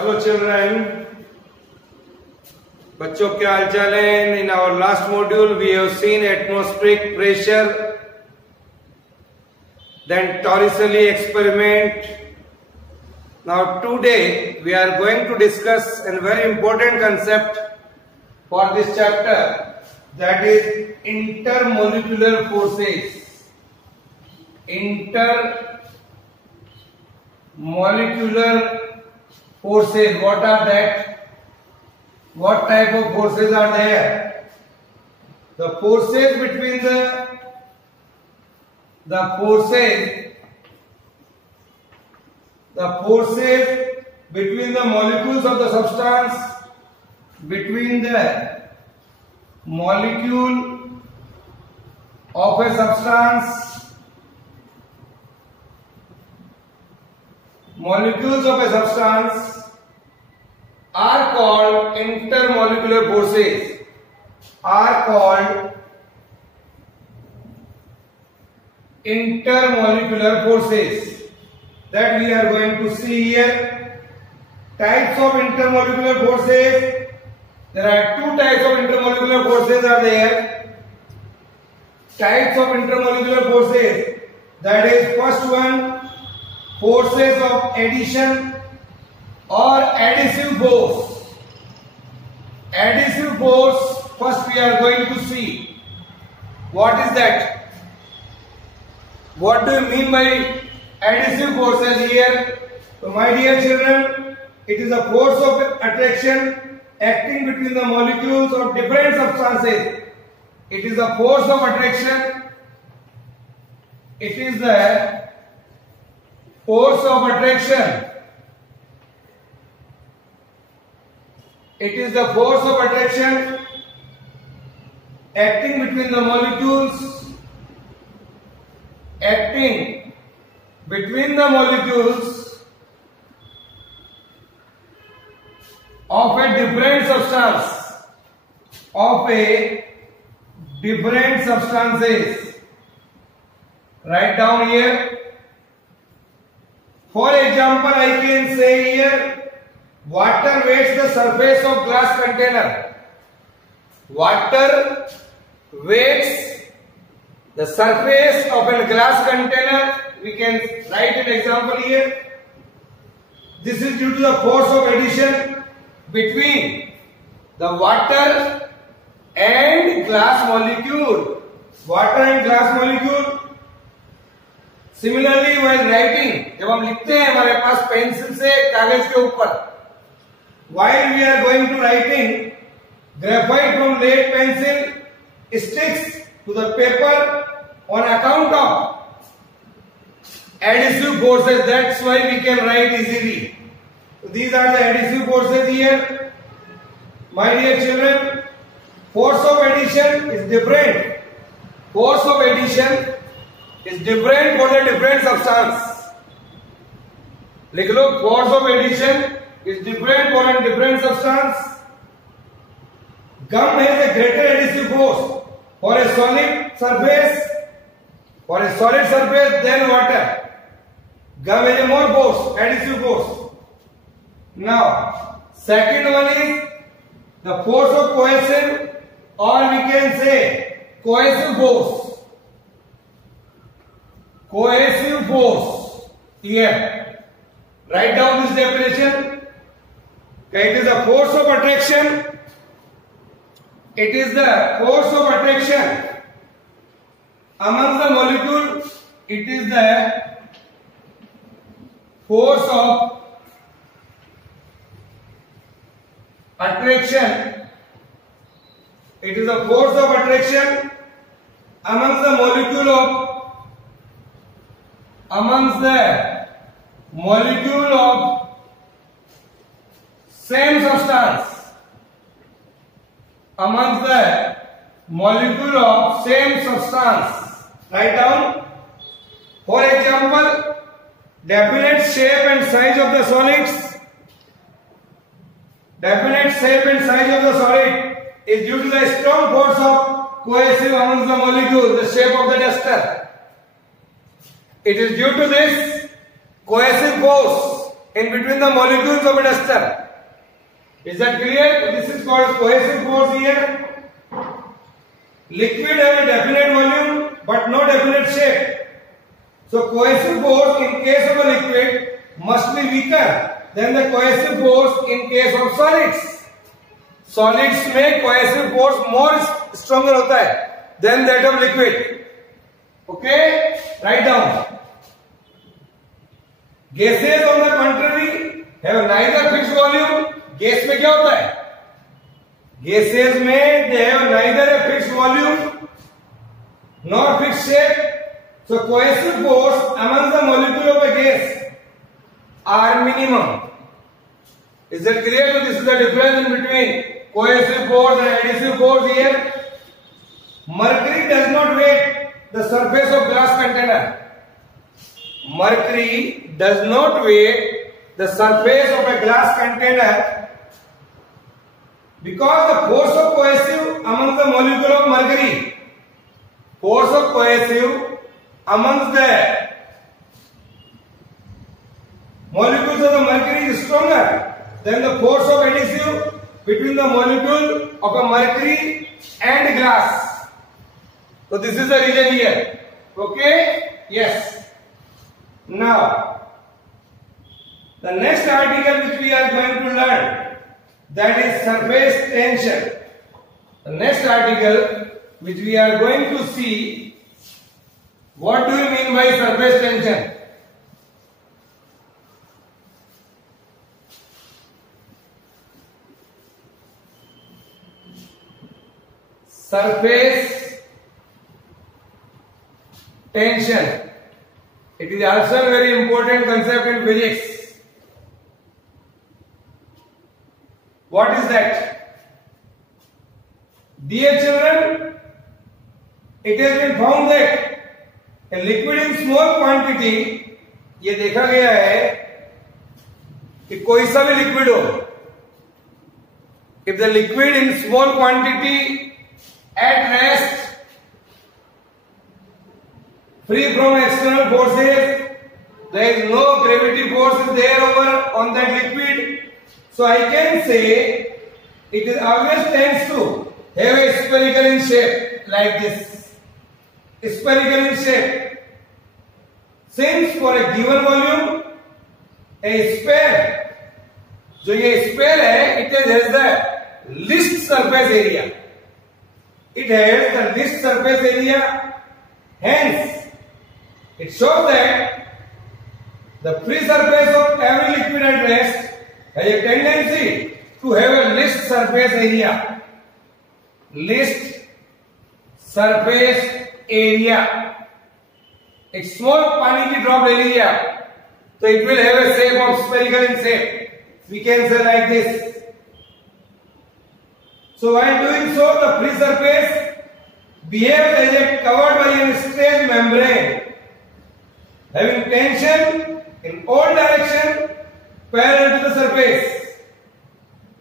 Hello children, बच्चों क्या हालचाल है। In our last module we have seen atmospheric pressure, then Torricelli experiment. Now today we are going to discuss a very important concept for this chapter, that is intermolecular forces. Intermolecular forces, what are that? What type of forces are there? The forces between the forces between the molecules of the substance, between the molecule of a substance, molecules of a substance are called intermolecular forces, are called intermolecular forces, that we are going to see here. Types of intermolecular forces, there are two types of intermolecular forces are there. Types of intermolecular forces, that is first one, forces of addition or adhesive force. Adhesive force, first we are going to see. What is that? What do you mean by adhesive forces here? So my dear children, it is a force of attraction acting between the molecules of different substances. It is a force of attraction. It is the force of attraction. It is the force of attraction acting between the molecules, acting between the molecules of a different substance, of a different substances. Write down here. For example, I can say here, water weights the surface of glass container. Water weights the surface of a glass container. We can write an example here. This is due to the force of addition between the water and glass molecule. Water and glass molecule. Similarly, while writing, जब हम लिखते हैं हमारे पास pencil से कागज के ऊपर, while we are going to writing, graphite from lead pencil sticks to the paper on account of adhesive forces. That's why we can write easily. So these are the adhesive forces here. My dear children, force of addition is different. Force of addition is different for the different substance. लिख लो, force of addition is different for a different substance. Gum has a greater adhesive force for a solid surface, than water. Gum has a more force, adhesive force. Now, second one is the force of cohesion, or we can say cohesive force. Cohesive force. Here, write down this definition. It is the force of attraction. It is the force of attraction among the molecule. It is the force of attraction. It is the force of attraction amongst the molecule of same substance. Amongst the molecule of same substance. Write down. For example, definite shape and size of the solids. Definite shape and size of the solid is due to the strong force of cohesive amongst the molecules, the shape of the duster. It is due to this cohesive force in between the molecules of a duster. Is that clear? This is called cohesive force here. Liquid have a definite volume but no definite shape. So cohesive force in case of a liquid must be weaker than the cohesive force in case of solids. Solids में cohesive force more stronger होता है than that of liquid. Okay, write down. Gases on the contrary have neither fixed volume. Gas में क्या होता है? Gases में they have neither a fixed volume nor fixed shape. So cohesive force among the molecule of a gas are minimum. Is that clear? So this is the difference in between cohesive force and adhesive force here. Mercury does not weight the surface of glass container. Mercury does not weight the surface of a glass container because the force of cohesive among the molecule of mercury, force of cohesive amongst the molecules of the mercury is stronger than the force of adhesive between the molecule of a mercury and glass. So this is the reason here. Okay? Yes. Now, the next article which we are going to learn, that is surface tension. The next article which we are going to see, what do you mean by surface tension? Surface tension. It is also a very important concept in physics. What is that? Dear children, it has been found that a liquid in small quantity, ये देखा गया है कि कोई सा भी liquid हो, if the liquid in small quantity at rest, free from external forces, there is no gravity force is there over on that liquid, so I can say it is always tends to have a spherical in shape like this, spherical in shape. Since for a given volume a sphere, जो ये sphere है, it has the least surface area. It has the least surface area. Hence, it shows that the free surface of every liquid at rest has a tendency to have a least surface area. Least surface area. एक small पानी की drop ले लीजिए आप, तो it will have a shape of spherical in shape. We can say like this. So while doing so, the free surface behaves as if covered by a straight membrane, having tension in all directions parallel to the surface.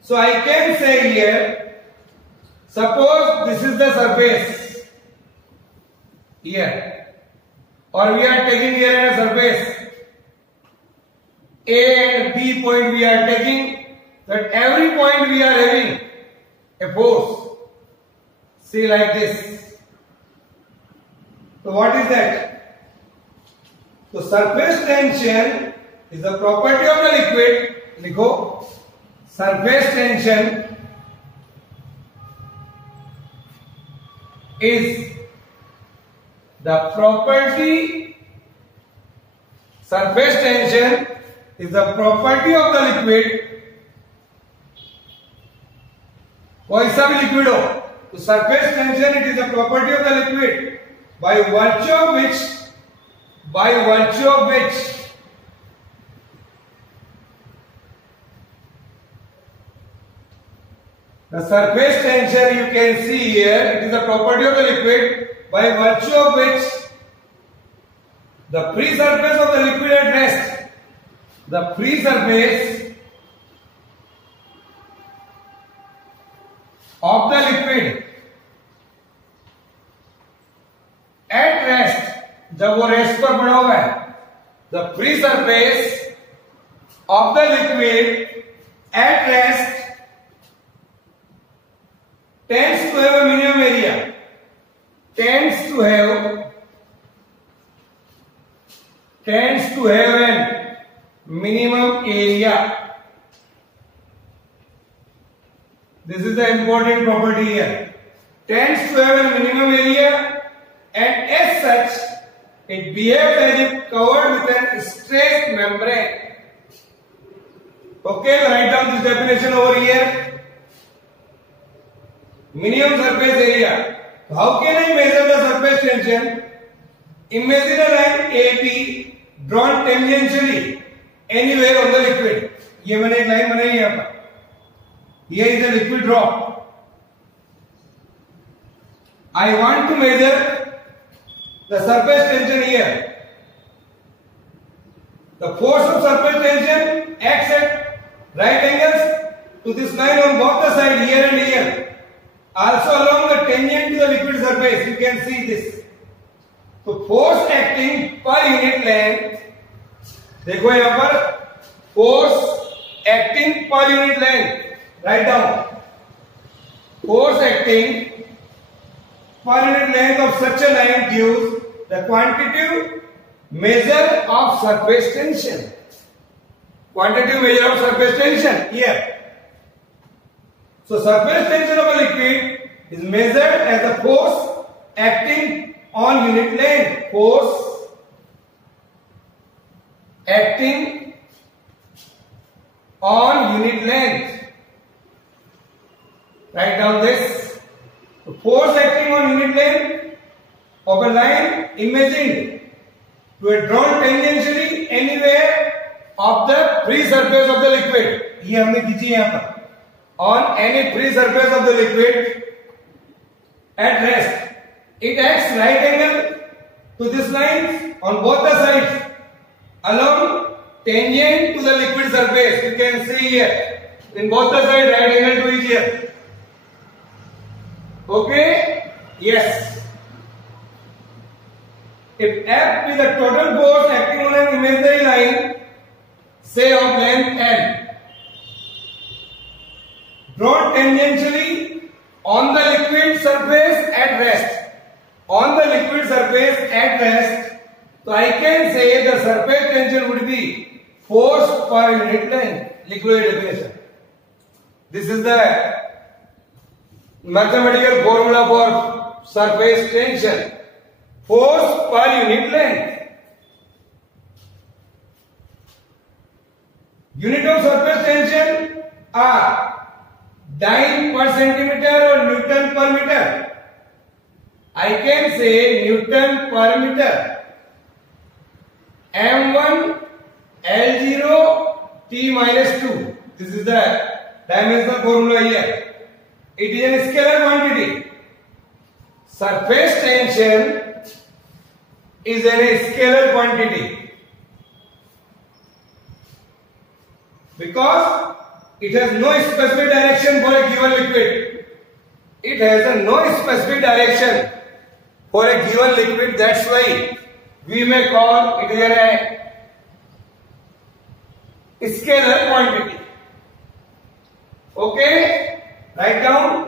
So I can say here, suppose this is the surface here, or we are taking here a surface A and B point we are taking, that every point we are having a force. See like this. So what is that? So surface tension is the property of the liquid. लिखो, surface tension is the property. Surface tension is the property of the liquid. कोई सा भी liquid हो, तो surface tension it is a property of the liquid by virtue of which the surface tension you can see here, it is a property of the liquid by virtue of which the free surface of the liquid at rest, the free surface of the liquid at rest, जब वो rest पर पड़ा हुआ है, the free surface of the liquid at rest tends to have a minimum area. Tends to have an minimum area. This is the important property here. Tends to have a minimum area, and as such it behaves as if covered with an stressed membrane. Okay, write down this definition over here. Minimum surface area. How can I measure the surface tension? Imagine a line AB drawn tangentially anywhere on the liquid. ये मैंने एक line बनाई यहाँ पर. Here is a liquid drop. I want to measure the surface tension here. The force of surface tension acts at right angles to this line on both the sides, here and here. Also along the tangent to the liquid surface, you can see this. So force acting per unit length, देखो यहाँ पर force acting per unit length, write down. Force acting per unit length of such a line gives the quantitative measure of surface tension. Quantitative measure of surface tension here. So surface tension of a liquid is measured as a force acting on unit length. Force acting on unit length. Write down this. The force acting on unit length of a line imagined to a drawn tangentially anywhere of the free surface of the liquid. ये हमने खींची यहाँ पर. On any free surface of the liquid at rest, it acts right angle to this line on both the sides along tangent to the liquid surface. You can see here in both the sides right angle to each here. Okay? Yes. If F is the total force acting on an imaginary line, say of length L, drawn tangentially on the liquid surface at rest. On the liquid surface at rest, so I can say the surface tension would be force per unit length. Liquid definition. This is the mathematical formula for surface tension. Force per unit length. Unit of surface tension are dyne per centimeter or Newton per meter. I can say Newton per meter. M1 L0 T minus 2. This is the dimensional formula here. It is a scalar quantity. Surface tension is a scalar quantity because it has no specific direction for a given liquid. It has no specific direction for a given liquid. That's why we may call it a scalar quantity. Okay? Write down.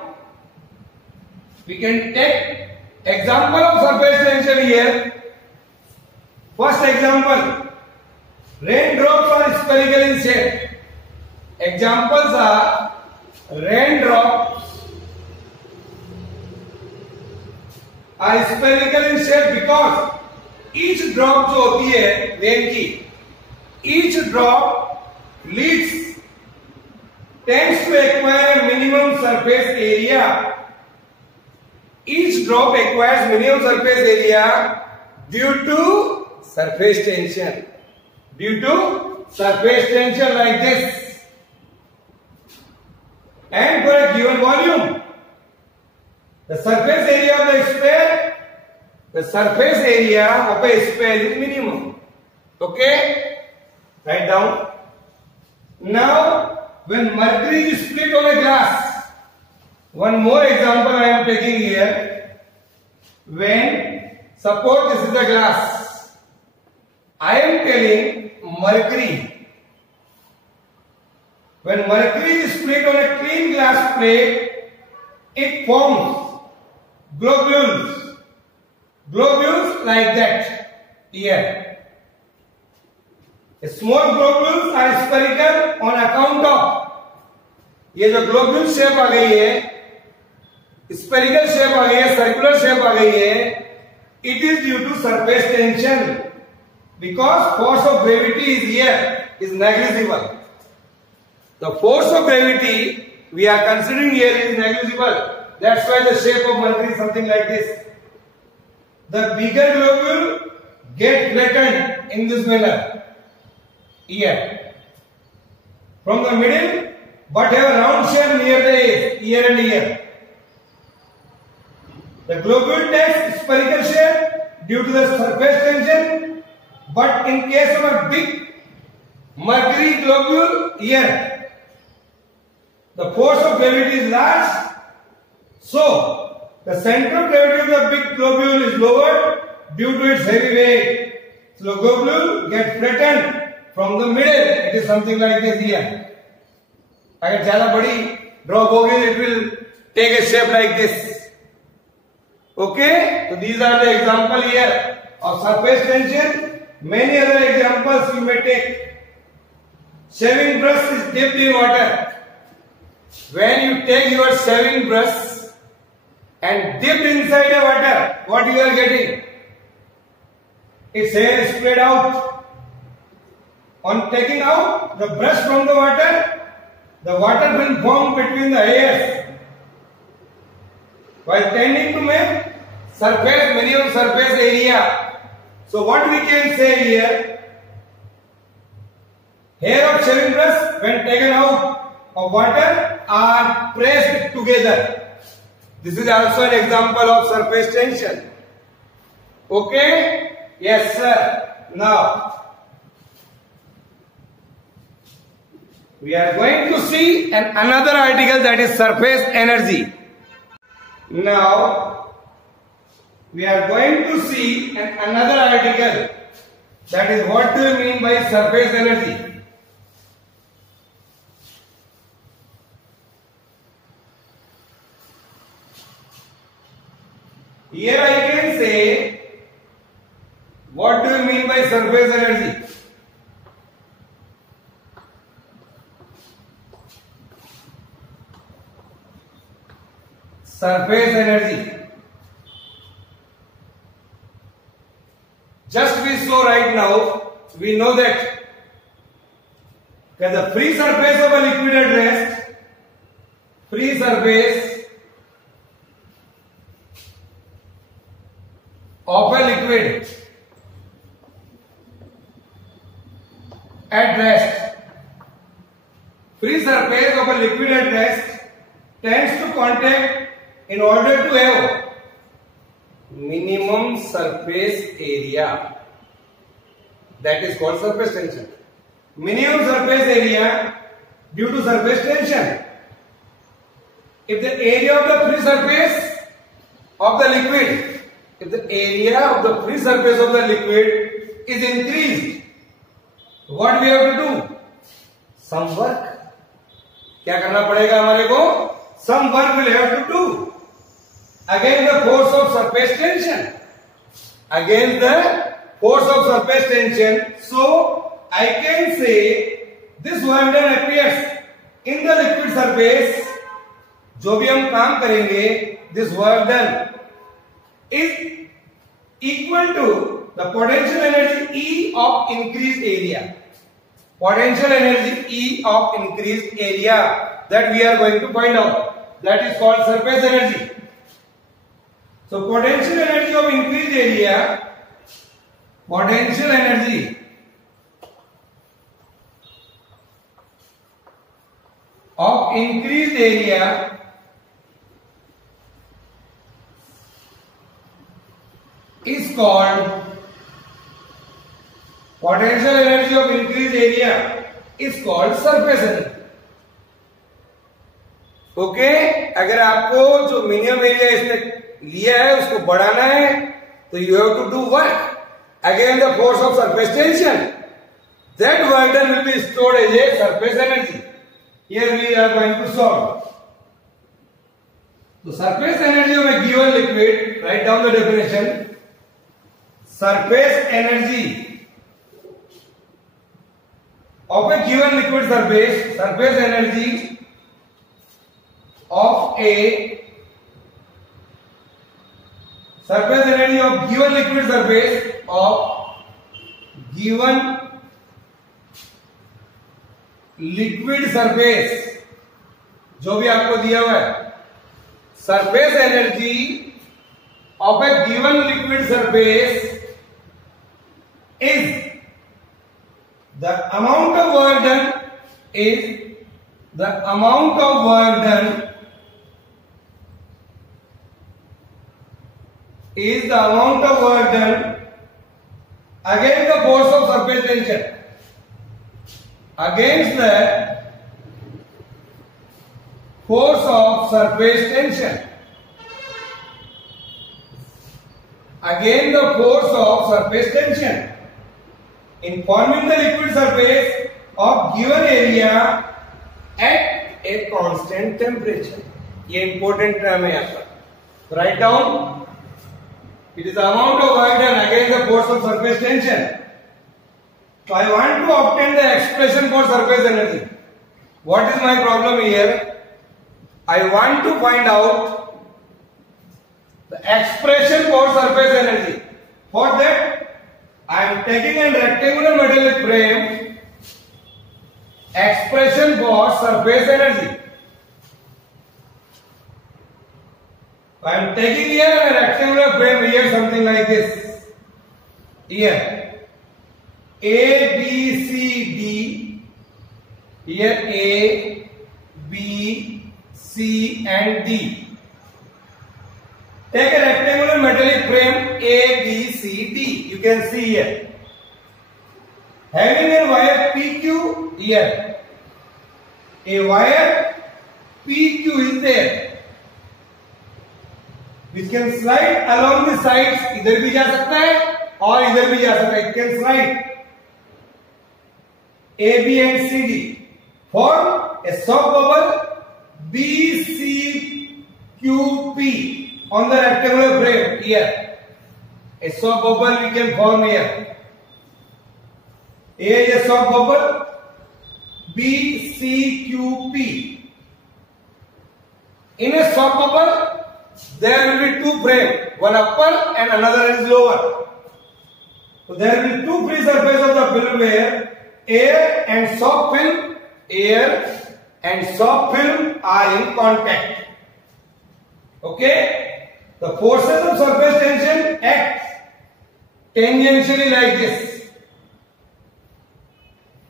We can take example of surface tension here. First example, raindrops are spherical in shape. Examples are raindrops are spherical in shape because each drop जो होती है rain की, each drop tends to acquire a minimum surface area. Each drop acquires minimum surface area due to surface tension. Due to surface tension like this. And for a given volume, the surface area of the sphere, is minimum. Okay? Write down. Now, when mercury is split on a glass, one more example I am taking here. When, suppose this is a glass, I am telling mercury When mercury is split on a clean glass plate, it forms globules. Globules like that here. Small globules are spherical on account of, ये जो globule shape आ गई है, spherical shape आ गई है, circular shape आ गई है, it is due to surface tension because force of gravity is here, is negligible. The force of gravity we are considering here is negligible. That's why the shape of mercury is something like this. The bigger globule get flattened in this manner here from the middle, but have a round shape near the edge, here and here. The globule takes spherical shape due to the surface tension, but in case of a big mercury globule here, the force of gravity is large, so the center of gravity of the big globule is lowered due to its heavy weight. So the globule gets flattened from the middle. It is something like this here. अगर ज्यादा बड़ी drop होगी, it will take a shape like this. Okay, so these are the example here of surface tension. Many other examples you may take. Shaving brush is dipped in water. When you take your shaving brush and dip inside the water, what you are getting? Its hair is spread out. On taking out the brush from the water will form between the hairs. While tending to make surface, minimum surface area. So what we can say here, hair of shaving brush when taken out of water are pressed together. This is also an example of surface tension. Okay? Yes sir. Now we are going to see another article, that is surface energy. Now we are going to see another article, that is what do you mean by surface energy. Here I can say, what do you mean by surface energy? Surface energy. Just we saw right now, we know that the free surface of a liquid at rest, free surface of a liquid at rest, free surface of a liquid at rest tends to contact in order to have minimum surface area. That is called surface tension. Minimum surface area due to surface tension. If the area of the free surface of the liquid, if the area of the free surface of the liquid is increased, what we have to do? Some work. क्या करना पड़ेगा हमारे को? Some work will have to do. Against the force of surface tension. Against the force of surface tension. So I can say this work done appears in the liquid surface. जो भी हम काम करेंगे, this work done is equal to the potential energy E of increased area. Potential energy E of increased area, that we are going to find out. That is called surface energy. So potential energy of increased area, potential energy of increased area is called, potential energy of increased area is called surface energy. Okay, अगर आपको जो minimum area इसने लिया है उसको बढ़ाना है तो you have to do work against the force of surface tension. That work done will be stored as a surface energy. Here we are going to solve. So surface energy of a given liquid, write down the definition. Surface energy of a given liquid surface, surface energy of a surface energy of given liquid surface of given liquid surface, जो भी आपको दिया हुआ है, surface energy of A given liquid surface is the amount of work done, is the amount of work done, is the amount of work done against the force of surface tension, against the force of surface tension, against the force of surface tension in forming the liquid surface of given area at a constant temperature. ये important term है यहाँ पर. Write down. It is the amount of work done against the force of surface tension. So I want to obtain the expression for surface energy. What is my problem here? I want to find out the expression for surface energy. For that, I am taking a rectangular metallic frame. Expression for surface energy. I am taking here a rectangular frame here, something like this. Here, A, B, C, D. Here, A, B, C, and D. Take a rectangular metallic frame A, B, C, D. You can see here. Having a wire PQ here. A wire PQ is there, which can slide along the sides. इधर भी जा सकता है और इधर भी जा सकता है. It can slide. A, B and C, D form a soft bubble B, C, Q, P on the rectangular frame here. A soft bubble we can form here. A is a soft bubble, B, C, Q, P. In a soft bubble, there will be two frames, one upper and another is lower. So there will be two free surfaces of the film where air and soft film are in contact. Okay? The forces of surface tension act tangentially like this.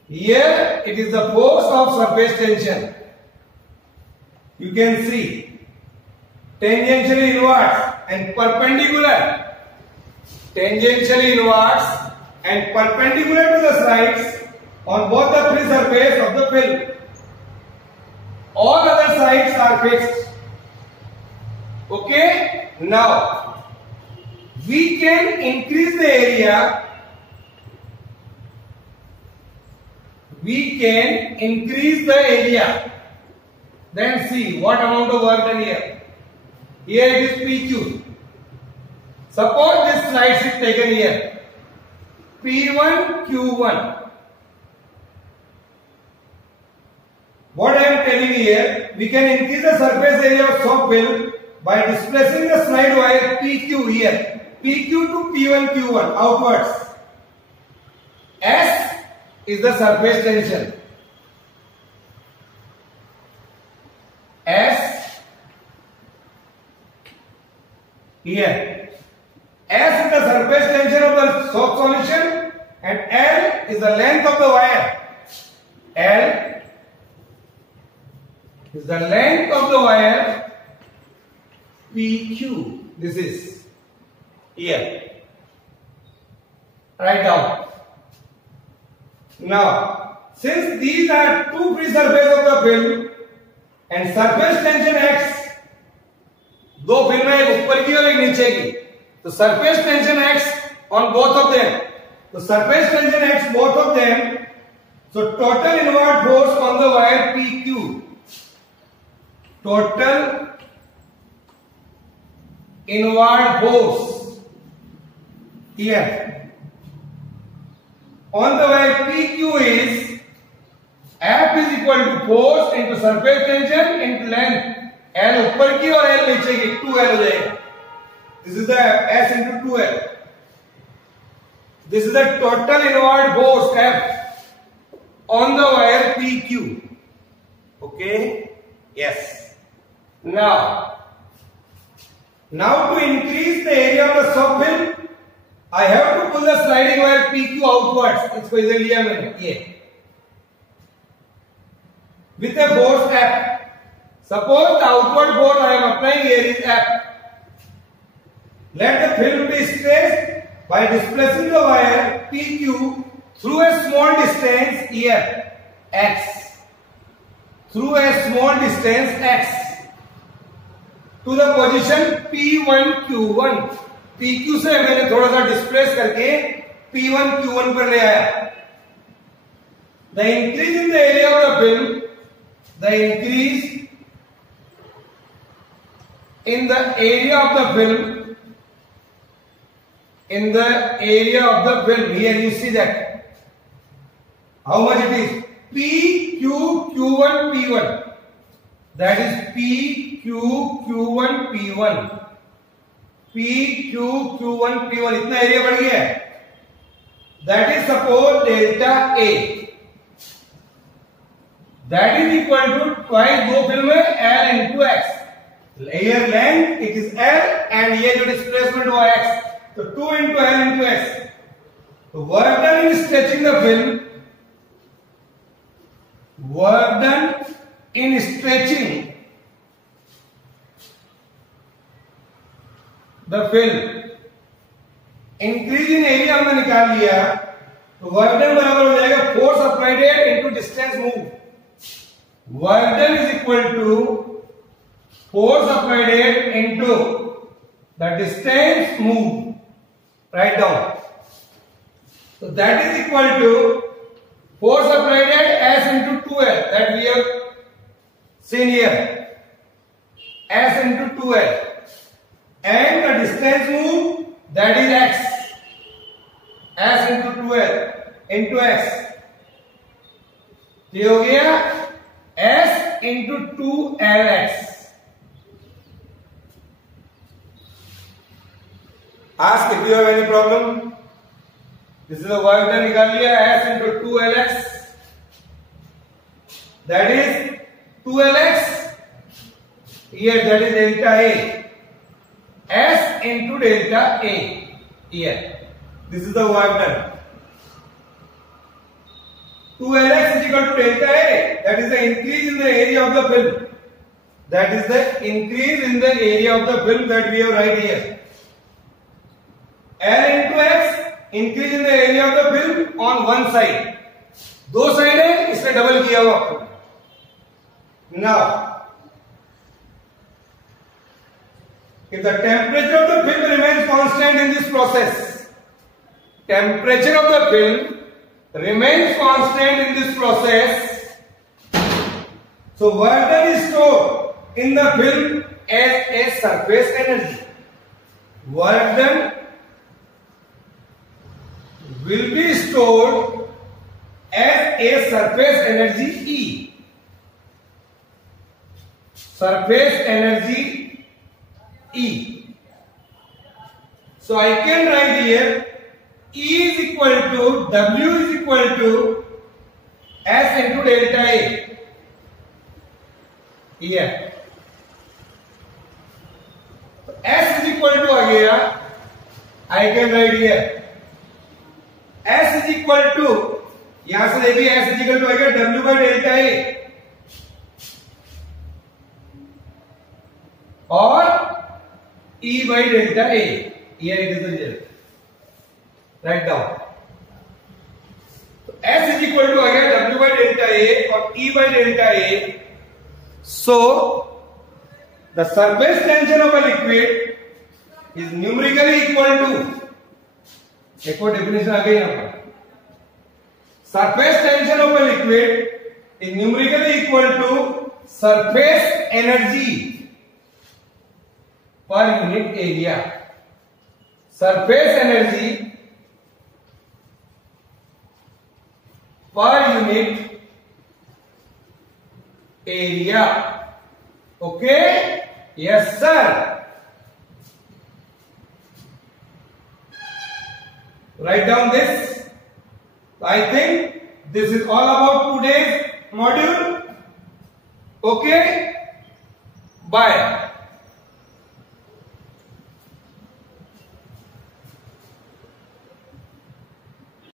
Here it is the force of surface tension. You can see tangentially inwards and perpendicular. Tangentially inwards and perpendicular to the sides on both the free surface of the film. All other sides are fixed. Okay? Now, we can increase the area. We can increase the area. Then see what amount of work done here. Here it is PQ. Suppose this slice is taken here. P1, Q1. What I am telling here, we can increase the surface area of soft film by displacing the slide wire PQ here. PQ to P1, Q1 outwards. S is the surface tension. S here. S is the surface tension of the soft solution and L is the length of the wire. L is the length of the wire PQ. This is here. Write down. Now, since these are two free surfaces of the film and surface tension acts, दो film है, एक ऊपर की और एक नीचे की, तो surface tension acts on both of them. So surface tension acts both of them So total inward force on the wire PQ. Total inward force here on the wire PQ is F is equal to force into surface tension into length. L ऊपर की और L नीचे की 2L हो जाएगा. This is the S into 2L. This is the total inward force F on the wire PQ. Okay? Yes. Now to increase the area of the subfilm, I have to pull the sliding wire PQ outwards. इसको इधर लिया मैंने ये with a force F. Suppose the outward force I am applying here is F. Let the film be stretched by displacing the wire PQ through a small distance here X. Through a small distance X to the position P1 Q1. PQ से मैंने थोड़ा सा displace करके P1 Q1 पर ले आया. The increase in the area of the film, the increase in the area of the film, in the area of the film, here you see that how much it is P Q Q1 P1, that is P Q Q1 P1, P Q Q1 P1, इतना area बढ़ गया है. That is suppose delta A, that is equal to twice दो film है L into X. Layer length it is L and ये जो displacement हुआ X, तो 2 into L into X. तो work done in stretching the film, work done in stretching the film, increase in area हमने निकाल लिया, तो work done बराबर हो जाएगा force applied into distance moved. Work done is equal to force applied into the distance moved. Write down. So that is equal to force applied S into 2L that we have seen here. S into 2L. And the distance moved, that is X. S into 2L into X. ये हो गया S into 2LX. Ask if you have any problem. This is the work done. निकाल लिया S into 2LX. That is 2LX. Here that is delta A. S into delta A. Here. This is the work done. 2LX is equal to delta A. That is the increase in the area of the film. That is the increase in the area of the film that we have right here. L into X, increase in the area of the film on one side. दो side है, इसमें double किया हुआ आपको. Now, if the temperature of the film remains constant in this process, temperature of the film remains constant in this process, so work done is stored in the film as a surface energy. Work done will be stored as a surface energy E. Surface energy E. So I can write here E is equal to W is equal to S into delta A. Here. So S is equal to आ गया. I can write here S is equal to, यहां से देखिए S is equal to आ गया W by delta A और E by delta A. Here it is the result. Write down. So S is equal to आ गया W by delta A और E by delta A. So the surface tension of a liquid is numerically equal to, एक और definition आ गई यहां पर. surface tension of a liquid is numerically equal to surface energy per unit area. Surface energy per unit area. Okay? Yes, sir. Write down this. I think this is all about today's module. Okay? Bye.